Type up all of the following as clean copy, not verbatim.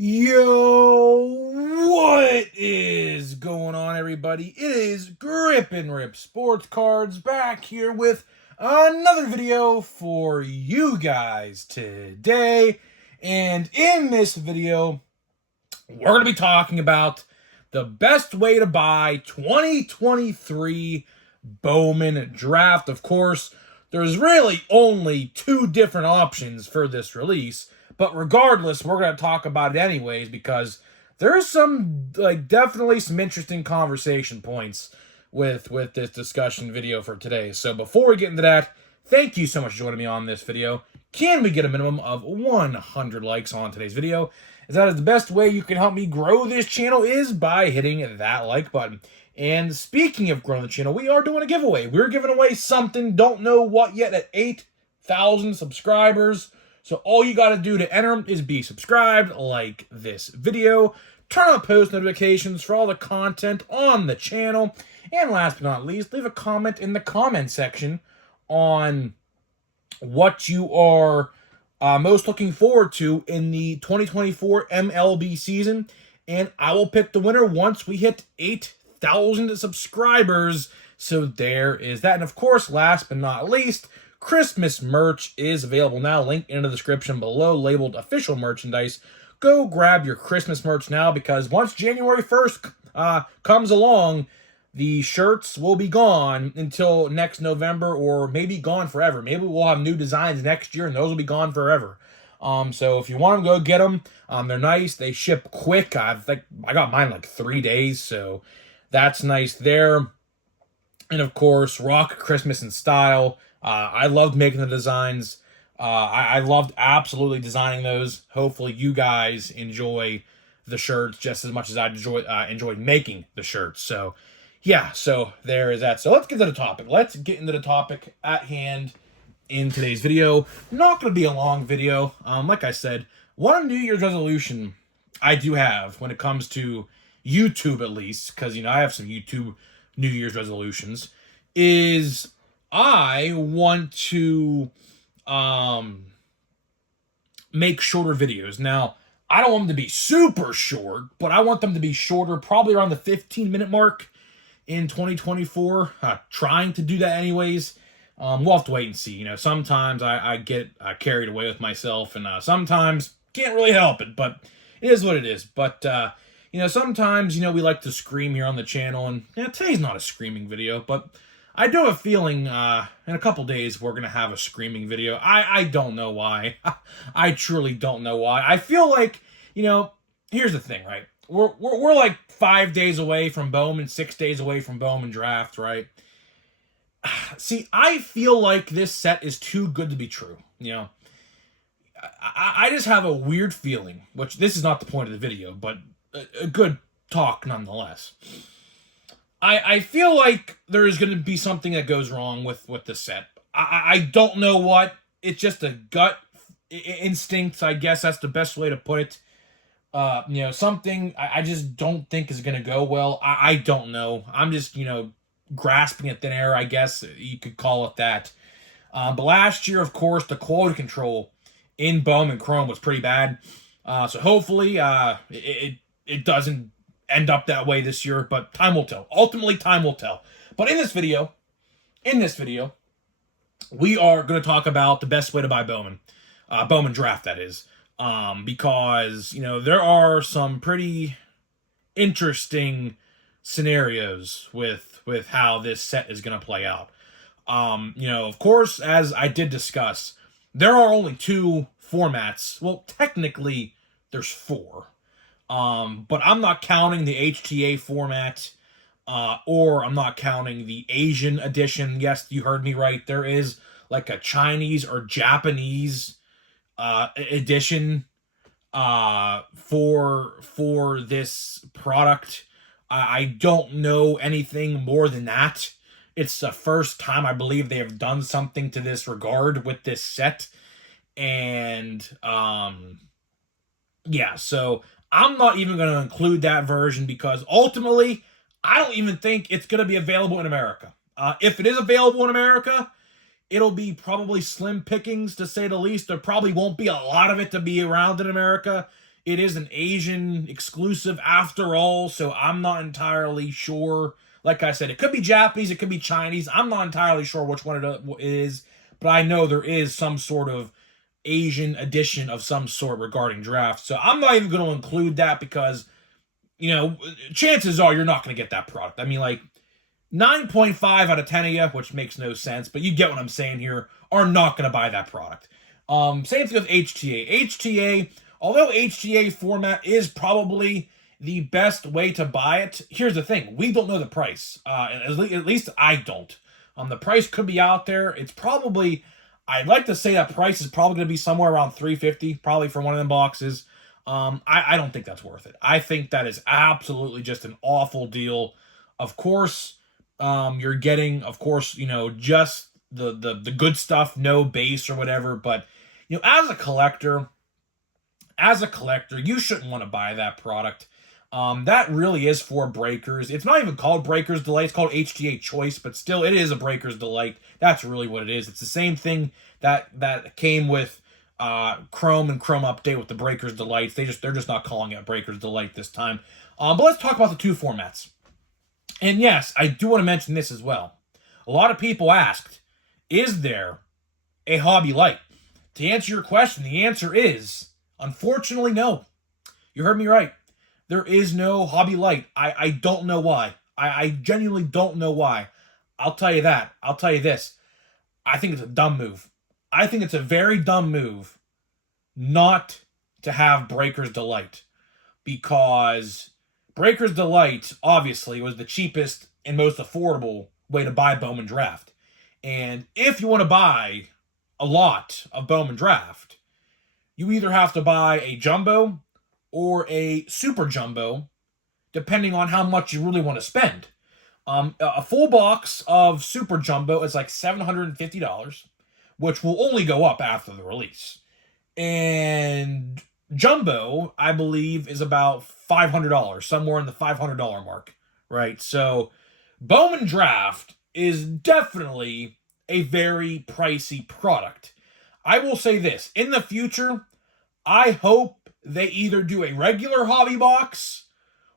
Yo, what is going on, everybody? It is Grip and Rip Sports Cards back here with another video for you guys today. And in this video, we're going to be talking about the best way to buy 2023 Bowman Draft. Of course, there's really only two different options for this release. But regardless, we're going to talk about it anyways because there's definitely some interesting conversation points with this discussion video for today. So before we get into that, thank you so much for joining me on this video. Can we get a minimum of 100 likes on today's video? As that is the best way you can help me grow this channel is by hitting that like button. And speaking of growing the channel, we are doing a giveaway. We're giving away something, don't know what yet, at 8,000 subscribers. So all you got to do to enter is be subscribed, like this video, turn on post notifications for all the content on the channel, and last but not least, leave a comment in the comment section on what you are most looking forward to in the 2024 MLB season, and I will pick the winner once we hit 8,000 subscribers. So there is that. And of course, last but not least, Christmas merch is available now. Link in the description below, labeled official merchandise. Go grab your Christmas merch now because once January 1st comes along, the shirts will be gone until next November, or maybe gone forever. Maybe we'll have new designs next year and those will be gone forever. So if you want them, go get them. They're nice. They ship quick. I got mine like 3 days, so that's nice there. And of course, rock Christmas in style. I loved making the designs. I loved absolutely designing those. Hopefully you guys enjoy the shirts just as much as I enjoyed making the shirts. So yeah, so there is that. So let's get to the topic. Let's get into the topic at hand in today's video. Not going to be a long video. Like I said, one New Year's resolution I do have when it comes to YouTube, at least, because, you know, I have some YouTube New Year's resolutions, is I want to make shorter videos. Now, I don't want them to be super short, but I want them to be shorter, probably around the 15-minute mark in 2024. Trying to do that anyways. We'll have to wait and see. You know, sometimes I get carried away with myself, and sometimes can't really help it, but it is what it is. But, you know, sometimes, you know, we like to scream here on the channel, and you know, today's not a screaming video, but I do have a feeling in a couple days we're going to have a screaming video. I don't know why. I truly don't know why. I feel like, you know, here's the thing, right? We're like 5 days away from Bowman, 6 days away from Bowman Draft, right? See, I feel like this set is too good to be true, you know? I just have a weird feeling, which this is not the point of the video, but a good talk nonetheless. I feel like there is going to be something that goes wrong with this set. I don't know what. It's just a gut instinct, I guess that's the best way to put it. You know, something I just don't think is going to go well. I don't know. I'm just, you know, grasping at thin air, I guess you could call it that. But last year, of course, the quality control in Bowman Chrome was pretty bad. So hopefully it doesn't end up that way this year, but time will tell. Ultimately, time will tell. But in this video, we are going to talk about the best way to buy Bowman. Bowman Draft, that is. Because, you know, there are some pretty interesting scenarios with how this set is going to play out. You know, of course, as I did discuss, there are only two formats. Well, technically, there's four. But I'm not counting the HTA format, or I'm not counting the Asian edition. Yes, you heard me right. There is like a Chinese or Japanese edition for this product. I don't know anything more than that. It's the first time I believe they have done something to this regard with this set. And yeah, so I'm not even going to include that version because ultimately, I don't even think it's going to be available in America. If it is available in America, it'll be probably slim pickings, to say the least. There probably won't be a lot of it to be around in America. It is an Asian exclusive after all, so I'm not entirely sure. Like I said, it could be Japanese, it could be Chinese. I'm not entirely sure which one it is, but I know there is some sort of Asian edition of some sort regarding draft. So I'm not even going to include that because, chances are you're not going to get that product. I mean, like, 9.5 out of 10 of you, which makes no sense, but you get what I'm saying here, are not going to buy that product. Same thing with HTA. HTA, although HTA format is probably the best way to buy it, here's the thing. We don't know the price. At least I don't. The price could be out there. It's probably, I'd like to say that price is probably going to be somewhere around $350, probably for one of them boxes. I don't think that's worth it. I think that is absolutely just an awful deal. Of course, you're getting, just the good stuff, no base or whatever. But, as a collector, you shouldn't want to buy that product. That really is for breakers. It's not even called Breaker's Delight. It's called HTA Choice, but still, it is a Breaker's Delight. That's really what it is. It's the same thing that came with Chrome and Chrome Update with the Breaker's Delights. They're just not calling it Breaker's Delight this time. But let's talk about the two formats. And yes, I do want to mention this as well. A lot of people asked, is there a Hobby Lite? To answer your question, the answer is, unfortunately, no. You heard me right. There is no Hobby Lite. I don't know why. I genuinely don't know why. I'll tell you that. I'll tell you this. I think it's a dumb move. I think it's a very dumb move not to have Breaker's Delight. Because Breaker's Delight, obviously, was the cheapest and most affordable way to buy Bowman Draft. And if you want to buy a lot of Bowman Draft, you either have to buy a jumbo or a super jumbo, depending on how much you really want to spend. A full box of super jumbo is like $750, which will only go up after the release. And jumbo, I believe, is about $500, somewhere in the $500 mark, right? So Bowman Draft is definitely a very pricey product. I will say this, in the future, I hope they either do a regular hobby box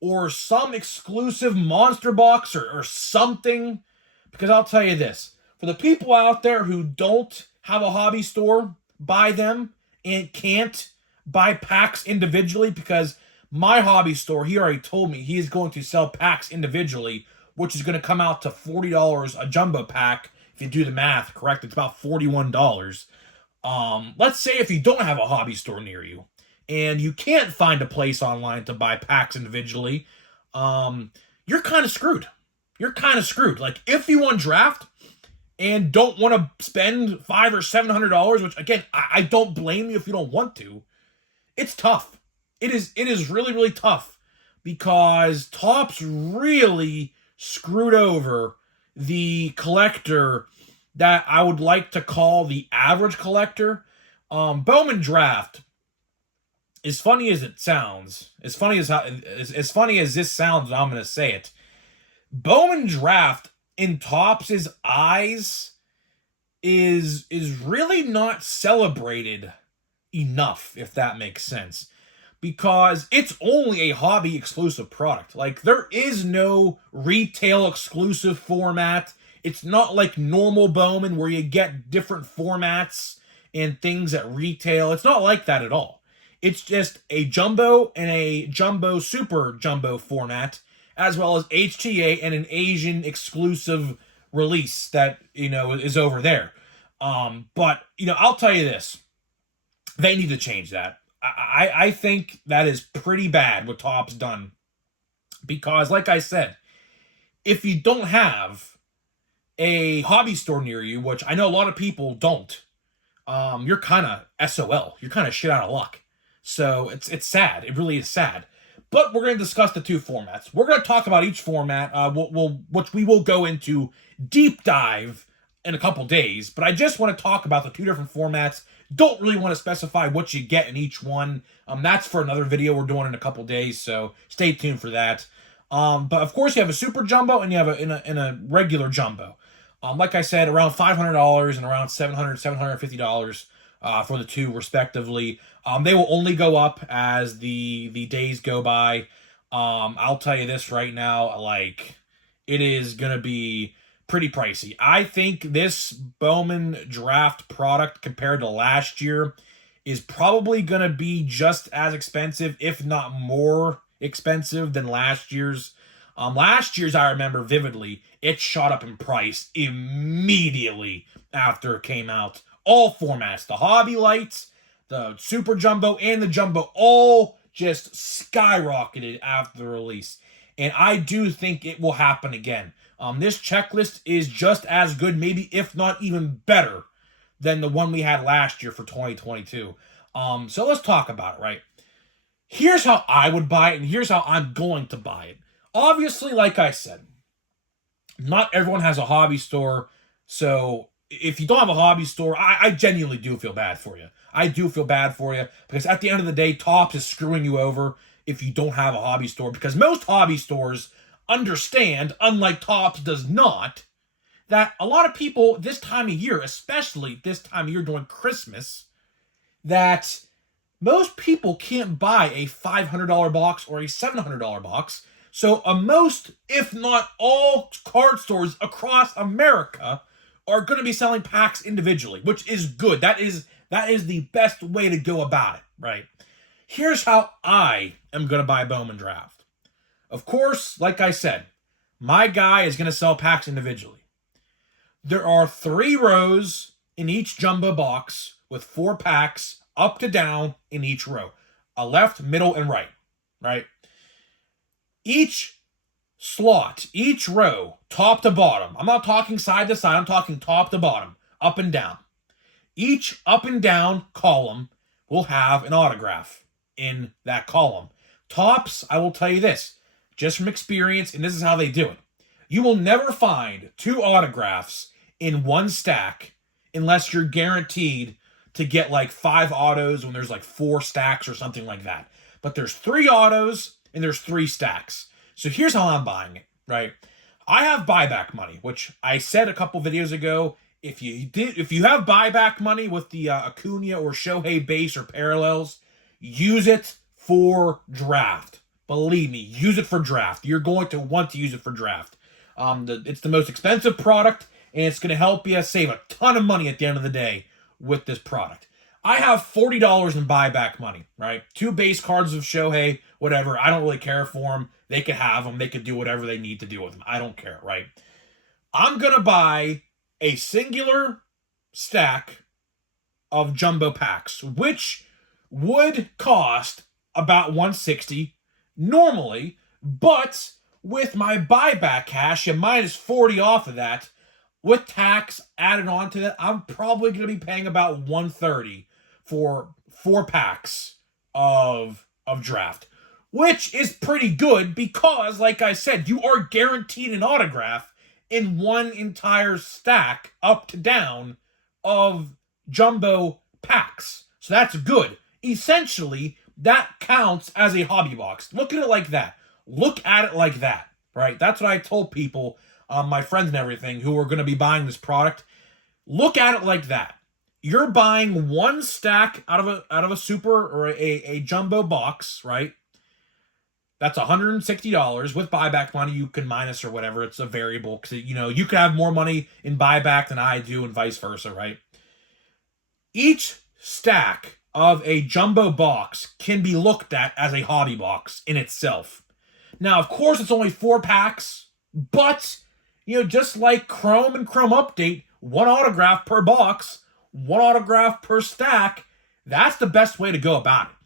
or some exclusive monster box or something, because I'll tell you this, for the people out there who don't have a hobby store, buy them and can't buy packs individually, because my hobby store, he already told me he is going to sell packs individually, which is going to come out to $40 a jumbo pack. If you do the math correct, it's about $41. Let's say if you don't have a hobby store near you and you can't find a place online to buy packs individually, you're kind of screwed. You're kind of screwed. Like, if you want draft and don't want to spend $500 or $700, which again, I don't blame you if you don't want to, it's tough. It is really, really tough, because Topps really screwed over the collector that I would like to call the average collector. Bowman Draft, as funny as it sounds, as funny as this sounds, I'm going to say it, Bowman Draft in Topps' eyes is really not celebrated enough, if that makes sense, because it's only a hobby exclusive product. Like, there is no retail exclusive format. It's not like normal Bowman where you get different formats and things at retail. It's not like that at all. It's just a jumbo and a jumbo super jumbo format, as well as HTA and an Asian exclusive release that, is over there. But, I'll tell you this. They need to change that. I think that is pretty bad what Topps done. Because, like I said, if you don't have a hobby store near you, which I know a lot of people don't, you're kind of SOL. You're kind of shit out of luck. So it's sad. It really is sad. But we're going to discuss the two formats. We're going to talk about each format, which we will go into deep dive in a couple days. But I just want to talk about the two different formats. Don't really want to specify what you get in each one. That's for another video we're doing in a couple days, so stay tuned for that. But of course, you have a super jumbo and you have a regular jumbo. Like I said, around $500 and around $750 for the two respectively. They will only go up as the days go by. I'll tell you this right now, like, it is gonna be pretty pricey. I think this Bowman Draft product compared to last year is probably gonna be just as expensive, if not more expensive than last year's. Last year's, I remember vividly, it shot up in price immediately after it came out. All formats, the hobby lights, the super jumbo, and the jumbo, all just skyrocketed after the release. And I do think it will happen again. This checklist is just as good, maybe if not even better, than the one we had last year for 2022. So let's talk about it, right? Here's how I would buy it, and here's how I'm going to buy it. Obviously, like I said, not everyone has a hobby store, so if you don't have a hobby store, I genuinely do feel bad for you. I do feel bad for you, because at the end of the day, Topps is screwing you over if you don't have a hobby store, because most hobby stores understand, unlike Topps does not, that a lot of people this time of year, especially this time of year during Christmas, that most people can't buy a $500 box or a $700 box. So most, if not all, card stores across America are going to be selling packs individually, which is good. That is the best way to go about it, right? Here's how I am going to buy Bowman Draft. Of course, like I said, my guy is going to sell packs individually. There are 3 rows in each jumbo box with 4 packs up to down in each row. A left, middle, and right? Each slot, each row, top to bottom. I'm not talking side to side. I'm talking top to bottom, up and down. Each up and down column will have an autograph in that column. Topps, I will tell you this, just from experience, and this is how they do it. You will never find 2 autographs in one stack unless you're guaranteed to get like 5 autos when there's like 4 stacks or something like that. But there's 3 autos and there's 3 stacks. So here's how I'm buying it, right? I have buyback money, which I said a couple videos ago. If you have buyback money with the Acuna or Shohei base or parallels, use it for draft. Believe me, use it for draft. You're going to want to use it for draft. It's the most expensive product, and it's going to help you save a ton of money at the end of the day with this product. I have $40 in buyback money, right? 2 base cards of Shohei, whatever. I don't really care for them. They could have them. They could do whatever they need to do with them. I don't care, right? I'm going to buy a singular stack of jumbo packs, which would cost about $160 normally, but with my buyback cash and minus $40 off of that, with tax added on to that, I'm probably going to be paying about $130 for 4 packs of draft, which is pretty good because, like I said, you are guaranteed an autograph in one entire stack up to down of jumbo packs. So that's good. Essentially, that counts as a hobby box. Look at it like that. Look at it like that, right? That's what I told people, my friends and everything, who are going to be buying this product. Look at it like that. You're buying 1 stack out of a super or a jumbo box, right? That's $160 with buyback money. You can minus or whatever. It's a variable because, you could have more money in buyback than I do and vice versa, right? Each stack of a jumbo box can be looked at as a hobby box in itself. Now, of course, it's only 4 packs, but, just like Chrome and Chrome Update, 1 autograph per box, 1 autograph per stack, that's the best way to go about it.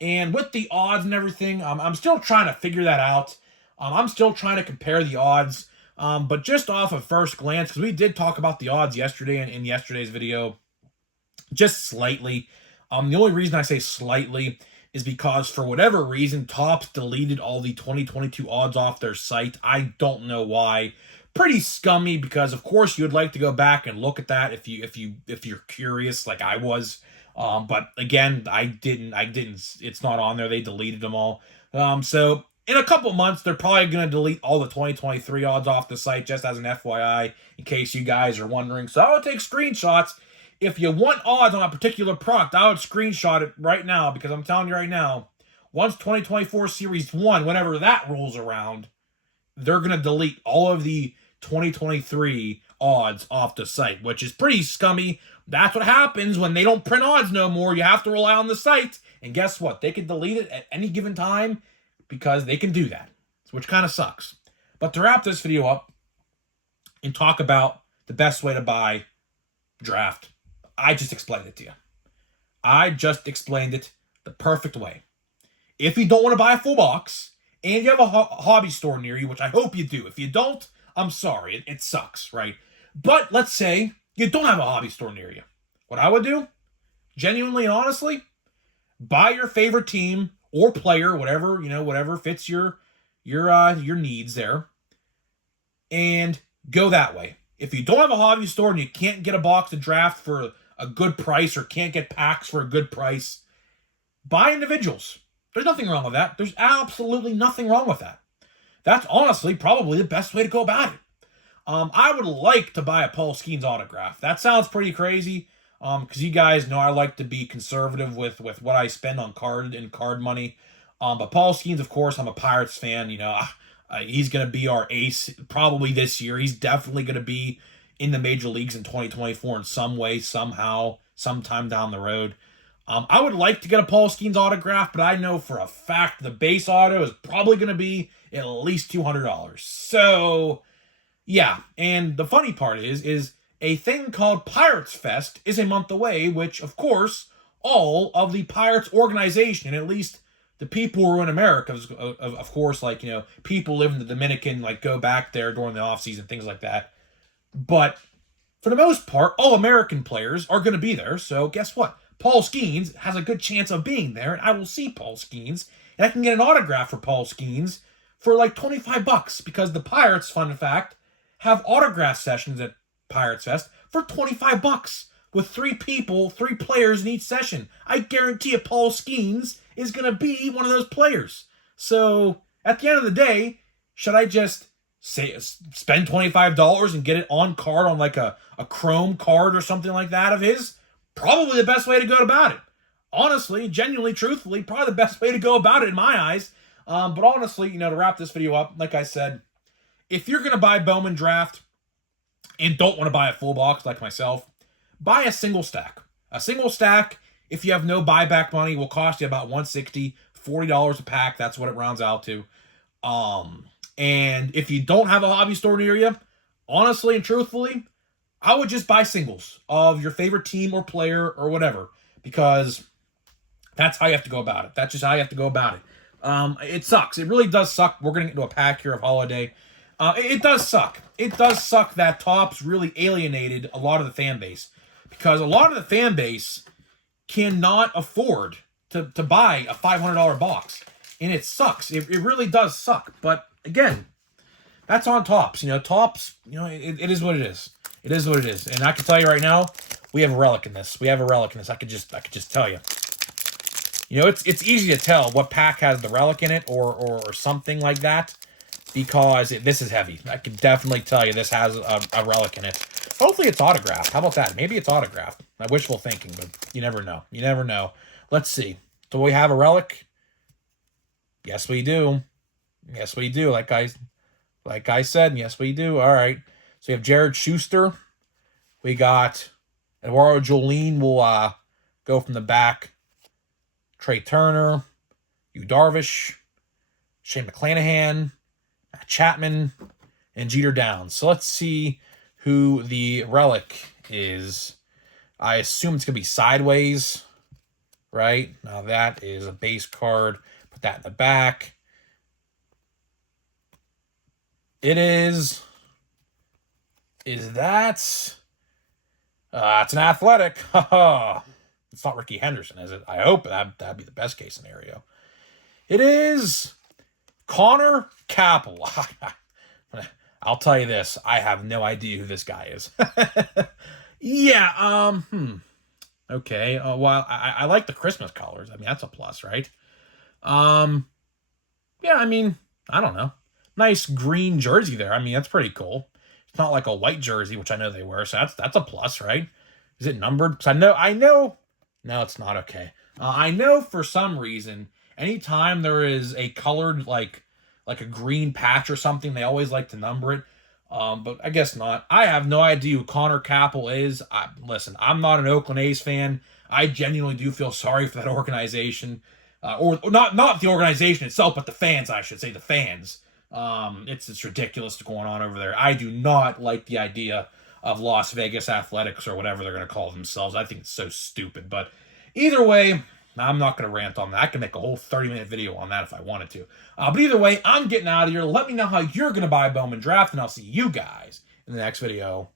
And with the odds and everything, I'm still trying to figure that out. I'm still trying to compare the odds. But just off of first glance, because we did talk about the odds yesterday in yesterday's video, just slightly. The only reason I say slightly is because for whatever reason, Topps deleted all the 2022 odds off their site. I don't know why. Pretty scummy because, of course, you'd like to go back and look at that if you're curious, like I was. But again, I didn't. It's not on there. They deleted them all. So in a couple months, they're probably going to delete all the 2023 odds off the site, just as an FYI, in case you guys are wondering. So I would take screenshots If you want odds on a particular product, I would screenshot it right now, because I'm telling you right now, once 2024 Series 1, whenever that rolls around, they're going to delete all of the 2023 odds off the site, which is pretty scummy. That's what happens when they don't print odds no more. You have to rely on the site. And guess what? They can delete it at any given time because they can do that, which kind of sucks. But to wrap this video up and talk about the best way to buy draft, I just explained it to you. I just explained it the perfect way. If you don't want to buy a full box and you have a hobby store near you, which I hope you do. If you don't, I'm sorry. It sucks, right? But let's say you don't have a hobby store near you. What I would do, genuinely and honestly, buy your favorite team or player, whatever fits your needs there, and go that way. If you don't have a hobby store and you can't get a box to draft for a good price or can't get packs for a good price, buy individuals. There's nothing wrong with that. There's absolutely nothing wrong with that. That's honestly probably the best way to go about it. I would like to buy a Paul Skeens autograph. That sounds pretty crazy, because you guys know I like to be conservative with what I spend on card money. But Paul Skeens, of course, I'm a Pirates fan. He's going to be our ace probably this year. He's definitely going to be in the major leagues in 2024 in some way, somehow, sometime down the road. I would like to get a Paul Skeens autograph, but I know for a fact the base auto is probably going to be at least $200. So, yeah. And the funny part is a thing called Pirates Fest is a month away, which, of course, all of the Pirates organization, at least the people who are in America, of course, people live in the Dominican, go back there during the offseason, things like that. But for the most part, all American players are going to be there. So guess what? Paul Skeens has a good chance of being there, and I will see Paul Skeens, and I can get an autograph for Paul Skeens for $25, because the Pirates, fun fact, have autograph sessions at Pirates Fest for $25 with 3 players in each session. I guarantee you Paul Skeens is going to be one of those players. So at the end of the day, should I just spend $25 and get it on card on a chrome card or something like that of his? Probably the best way to go about it. Honestly, genuinely, truthfully, probably the best way to go about it in my eyes. But honestly, to wrap this video up, like I said, if you're going to buy Bowman Draft and don't want to buy a full box like myself, buy a single stack. A single stack, if you have no buyback money, will cost you about $160, $40 a pack. That's what it rounds out to. And if you don't have a hobby store near you, honestly and truthfully, I would just buy singles of your favorite team or player or whatever, because that's how you have to go about it. That's just how you have to go about it. It sucks. It really does suck. We're going to get into a pack here of Holiday. It does suck. It does suck that Topps really alienated a lot of the fan base, because a lot of the fan base cannot afford to buy a $500 box, and it sucks. It really does suck. But again, that's on Topps. Topps, it is what it is. It is what it is. And I can tell you right now, we have a relic in this. I could just tell you. It's easy to tell what pack has the relic in it or something like that, because this is heavy. I can definitely tell you this has a relic in it. Hopefully it's autographed. How about that? Maybe it's autographed. My wishful thinking, but you never know. You never know. Let's see. Do we have a relic? Yes, we do. Yes, we do. Like I said, yes, we do. All right. So we have Jared Schuster. We got Eduardo Jolene will go from the back. Trey Turner, Yu Darvish, Shane McClanahan, Matt Chapman, and Jeter Downs. So let's see who the relic is. I assume it's going to be sideways, right? Now that is a base card. Put that in the back. It is... Is that... it's an Athletic. It's not Ricky Henderson, is it? I hope that'd be the best case scenario. It is Connor Capel. I'll tell you this. I have no idea who this guy is. Yeah, okay. Well, I like the Christmas colors. I mean, that's a plus, right? Yeah, I mean, I don't know. Nice green jersey there. I mean, that's pretty cool. It's not like a white jersey, which I know they wear, so that's a plus, right? Is it numbered? Because I know. No, it's not. Okay. I know for some reason, anytime there is a colored like a green patch or something, they always like to number it. But I guess not. I have no idea who Connor Capel is. Listen, I'm not an Oakland A's fan. I genuinely do feel sorry for that organization, or not the organization itself, but the fans. I should say the fans. It's ridiculous going on over there. I do not like the idea of Las Vegas Athletics or whatever they're going to call themselves. I think it's so stupid. But either way, I'm not going to rant on that. I can make a whole 30-minute video on that if I wanted to. But either way, I'm getting out of here. Let me know how you're going to buy Bowman Draft, and I'll see you guys in the next video.